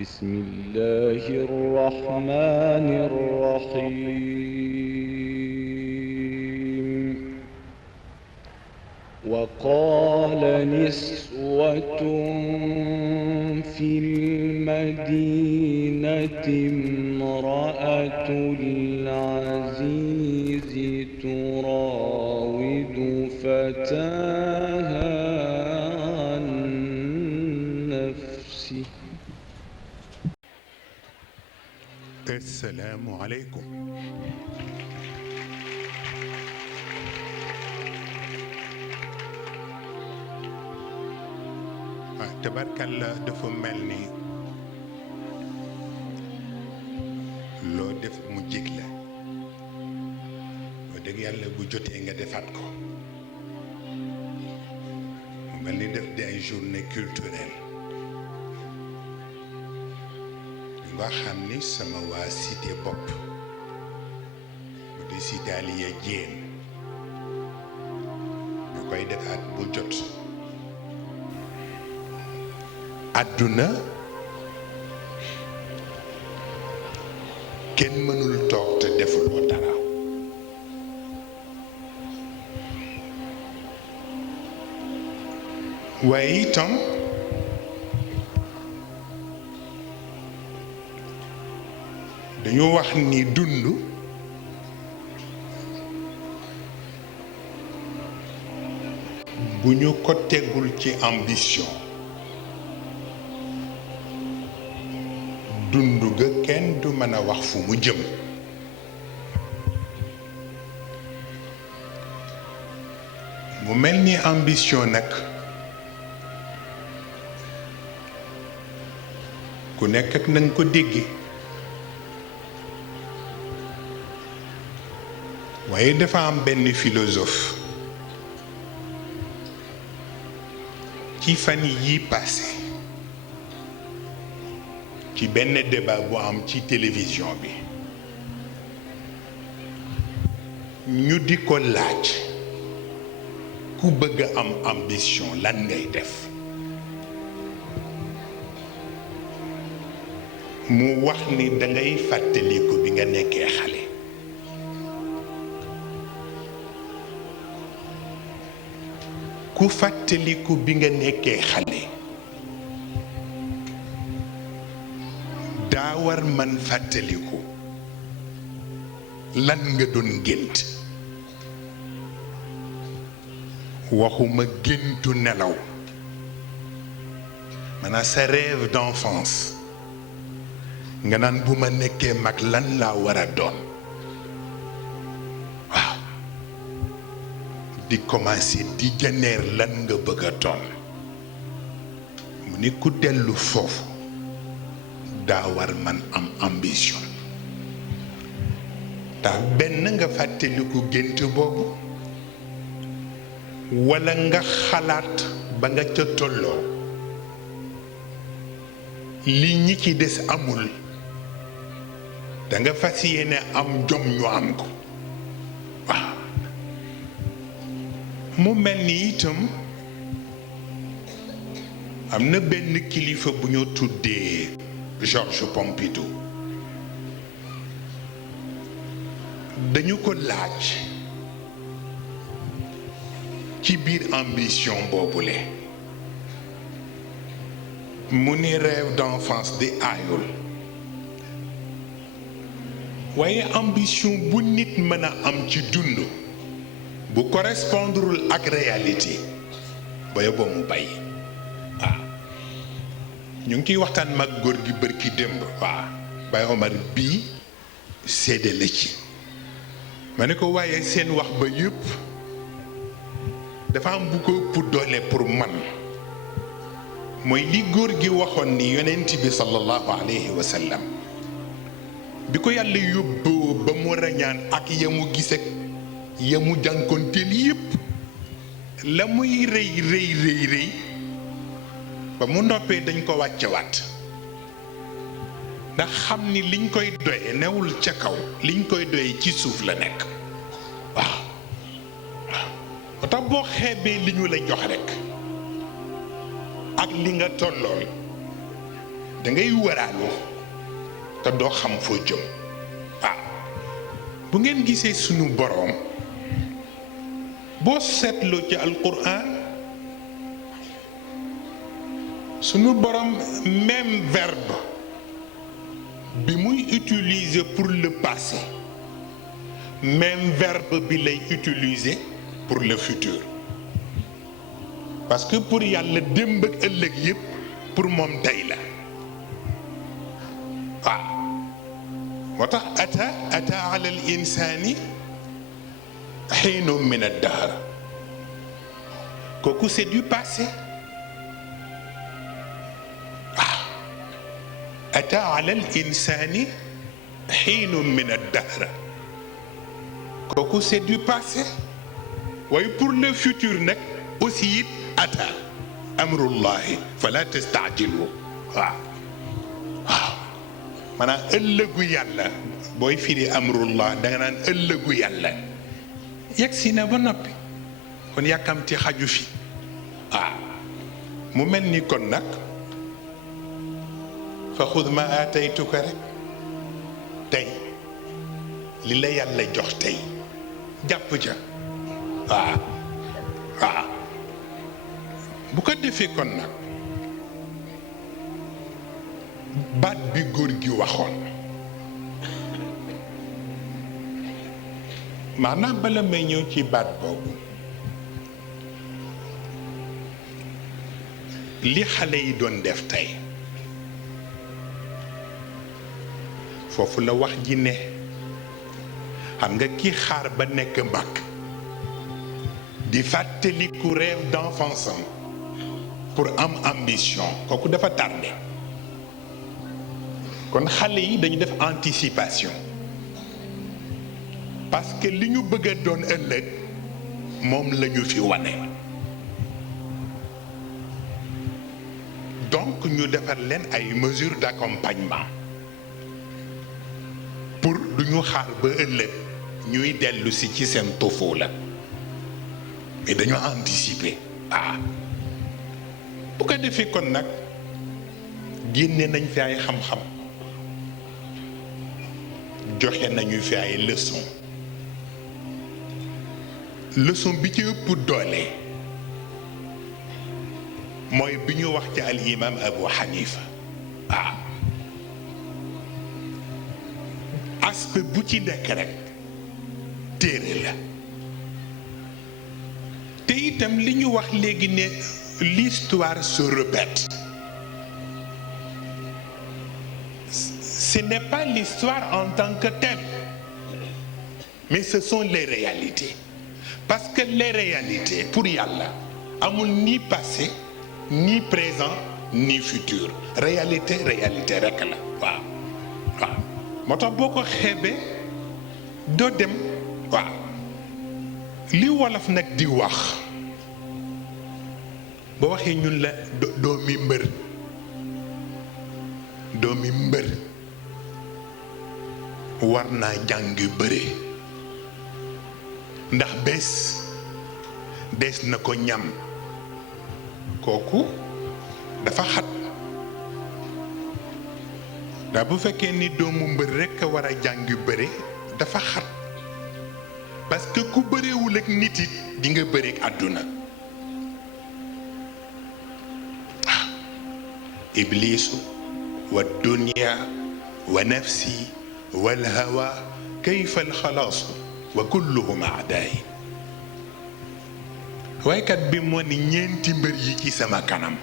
بسم الله الرحمن الرحيم وقال نسوة في المدينة امرأة العزيز تراود فتاها عن نفسه. السلام عليكم. tabarkalla dafa mel ni loo def mu jig la wax dëgg yàlla bu jotee nga defaat ko mu mel ni def di ay journée culturelle nga xam ni sama waa cité bopp bu di cité Aliya Jéen ñu koy defaat bu jot àdduna kenn mënul toog te defuloo dara waaye itam dañu wax ni dund bu ñu ko tegul ci ambition dund ga kenn du mën a wax fu mu jëm mu mel ni ambition nag ku nekk ak na nga ko déggee waaye dafa am benn philosophe ci fan yii passé ci benn débat bu am ci télévision bi ñu di ko laaj ku bëgg a am ambition lan ngay def mu wax ni dangay fàttaliku bi nga nekkee xale ku fàttaliku bi nga nekkee xale daa war man fàttaliku lan nga doon gént waxuma géntu nelaw maanaam sa rêve d'enfance nga naan bu ma nekkee mag lan laa war a doon waaw di commencer di janeer lan nga bëgg a doon mu ni ku dellu foofu daa war man am ambition ndax benn nga fàttaliku gént boobu walla nga xalaat ba nga ca tolloo li ñi ci des amul danga fas yéene am jom ñu am ko waaw mu mel ni itam am na benn kilifa bu ñu tuddee Georges Pompidou dañu ko laaj ci biir ambition boobule mu ni rêve d'enfance di aayul waaye ambition bu nit mën a am ci dund bu correspondrul ak réalité ba yóbboo mu bàyyi waaw ñu ngi ciy waxtaan mag góor gi bërki démb waaw Baye Omar bii séede la ci ma ne ko waaye seen wax ba yëpp dafa am bu ko ëpp doole pour man mooy li góor gi waxoon ni yonent bi sallallahu alayhi wa sallam bi ko yàlla yóbboo ba mu rañaan ak ya mu gis ak ya mu jànkoonteel yëpp la muy rëy rëy rëy rëy ba mu noppee dañ ko wàccewaat ndax xam ni liñ koy doye newul ca kaw liñ koy doye ci suuf la nekk waaw waaw moo tax boo xeebee li ñu la jox rekk ak li nga tollool da ngay wëraalu te doo xam foo jëm. waaw bu ngeen gisee sunu boroom boo seetloo ci alquran sunu boroom même verbe bi muy utiliser pour le passé même verbe bi lay utiliser pour le futur parce que pour yàlla démb ak ëllëg yépp pour moom tey la waaw moo tax ata ala al insani xiinun min ad-dahr kooku c'est du passé waaw ata ala al insani xiinun min ad-dahr kooku c'est du passé waaye pour le futur nag aussi it ata amrullahi fala tastaajilu waaw waaw maanaam ëllëgu yàlla booy firi amrullah da nga naan ëllëgu yàlla yegg si na ba noppi kon yàkkamti xaju fi waaw mu mel ni kon nag fa xud ma aataytuka rek tey li la yàlla jox tey jàpp ca waaw waaw bu ko defee kon nag baat bi góor gi waxoon maanaam bala may ñëw ci baat boobu li xale yi doon def tey foofu la wax ji ne xam nga ki xaar ba nekk mag di fàttaliku rêve d'enfance am pour am ambition kooku dafa tardé kon xale yi dañu def anticipation parce que li ñu bëgg a doon ëllëg moom la ñu fi wane donc ñu defar leen ay mesures d'accompagnement pour du ñu xaar ba ëllëg ñuy dellu si ci seen tofoo la mais dañoo anticiper bu ko defee kon nag génne nañ fi ay xam-xam joxe nañu fi ay leçon bi ci ëpp doole mooy bi ñu wax ci al imam Abu Hanifa aspect bu ci nekk rek téere la te itam li ñu wax léegi ne l'histoire se répète ce n'est pas l'histoire en tant que telle mais ce sont les réalités parce que les réalités pour yàlla amul ni passé ni présent ni futur réalité rekk la waaw moo tax boo ko xeebee doo dem waaw li wolof nag di wax ba waxee ñun la doomi mbër war naa jàngi bëre ndax bés des na ko ñam kooku dafa xat ndax bu fekkee ni doomu mbër rekk a war a jàngi bëre dafa xat parce que ku bëreewul ak nit it di nga bëre ak àdduna ibliisu wa dunya wa nafsi wal hawa kayfa al xalaasu wa kulluhum aadaay waykat bi moo ni ñeenti mbër yi ci sama kanam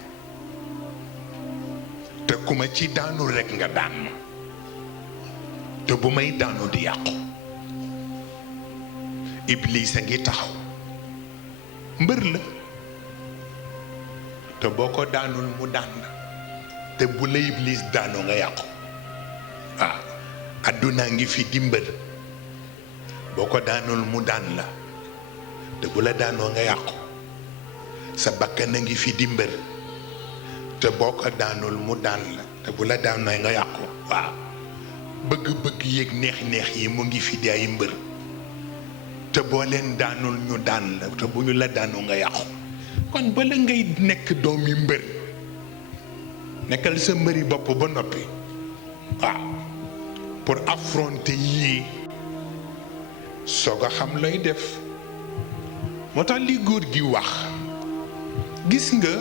te ku ma ci daanul rekk nga daan ma te bu may daanu di yàqu Iblis a ngi taxaw mbër la te boo ko daanul mu daan la te bu la Iblis daanoo nga yàqu àdduna ngi fi di mbër boo ko daanul mu daan la te bu la daanoo nga yàqu sa bakkan a ngi fi di mbër te boo ko daanul mu daan la te bu la daanoo nga yàqu bëgg-bëgg yéeg neex-neex yi mu ngi fi di ay mbër te boo leen daanul ñu daan la te bu ñu la daanoo nga yàqu kon bala ngay nekk doomi mbër nekkal sa mbëri bopp ba noppi waaw pour affronter yii soog a xam looy def. moo tax li góor gi wax gis nga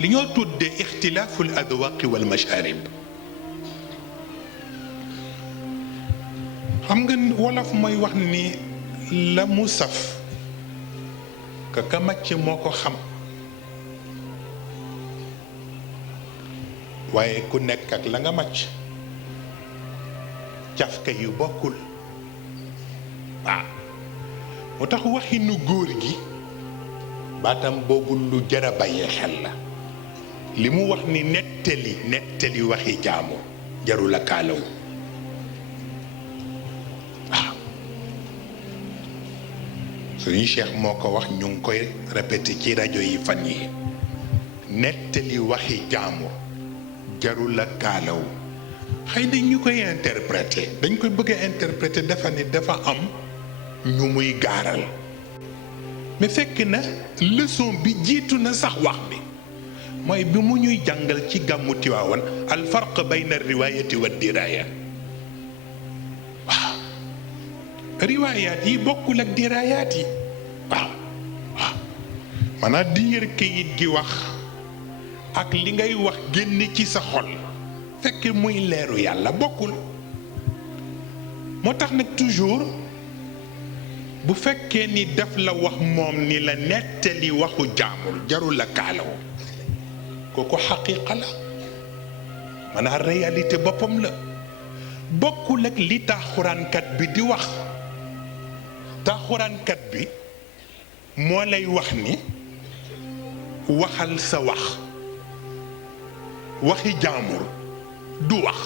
li ñoo tuddee ixtilaaful adwaaqi wal masharib. xam nga wolof mooy wax ni la mu saf ka màcc moo ko xam waaye ku nekk ak la nga màcc cafka yu bokkul waaw. moo tax waxinu góor gi baatam boobu lu jar a bàyyi xel la. li mu wax ni nettali waxi jaamu jarul a kaalaw waaw. suñu Cheikh moo ko wax ñu ngi koy répété ci rajo yi fan yi nettali waxi jaamu jarul a kaalaw. xëy na ñu koy interprété dañ koy bëgg a interprété dafa ni dafa am ñu muy gaaral mais fekk na leçon bi jiitu na sax wax bi mooy bi mu ñuy jàngal ci gàmmu Tiwaawan al farq bayna riwaayati wa diraaya. waaw riwaayaat yi bokkul ak diraayaat yi waaw waaw maanaam di yër kayit gi wax ak li ngay wax génn ci sa xol fekk muy leeru yàlla bokkul. moo tax nag toujours bu fekkee ni daf la wax moom ni la nettali waxu jaamul jarul la kaalaw kooku xaqiiqa la maanaam réalité boppam la bokkul ak li taaxuraankat bi di wax. taaxuraankat bi moo lay wax ni waxal sa waxi jaamur du wax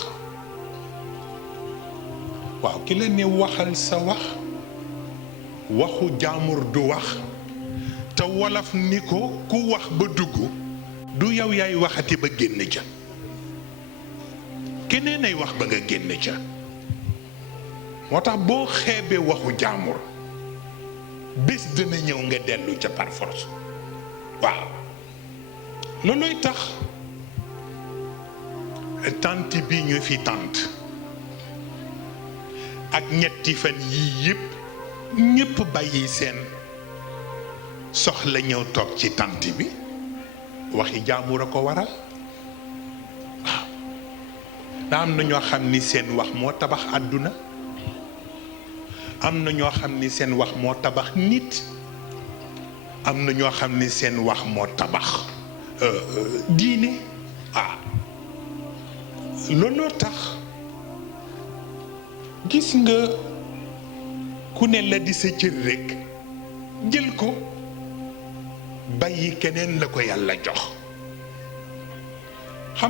waaw ki la ne waxal sa waxu jaamur du wax te wolof ni ko ku wax ba dugg du yow yaay waxati ba génn ca keneen ay wax ba nga génn ca. moo tax boo xeebee waxu jaamur bés dina ñëw nga dellu ca par force waaw. loolooy tax tant bi ñu fi tant ak ñetti fan yii yëpp ñëpp bàyyi seen soxla ñëw toog ci tant bi waxi jaamur a ko waral waaw. daa am na ñoo xam ni seen wax moo tabax àdduna am na ñoo xam ni seen wax moo tabax nit am na ñoo xam ni seen wax moo tabax diine waaw. looloo tax gis nga ku ne la di sa cër rekk jël ko bàyyi keneen la ko yàlla jox.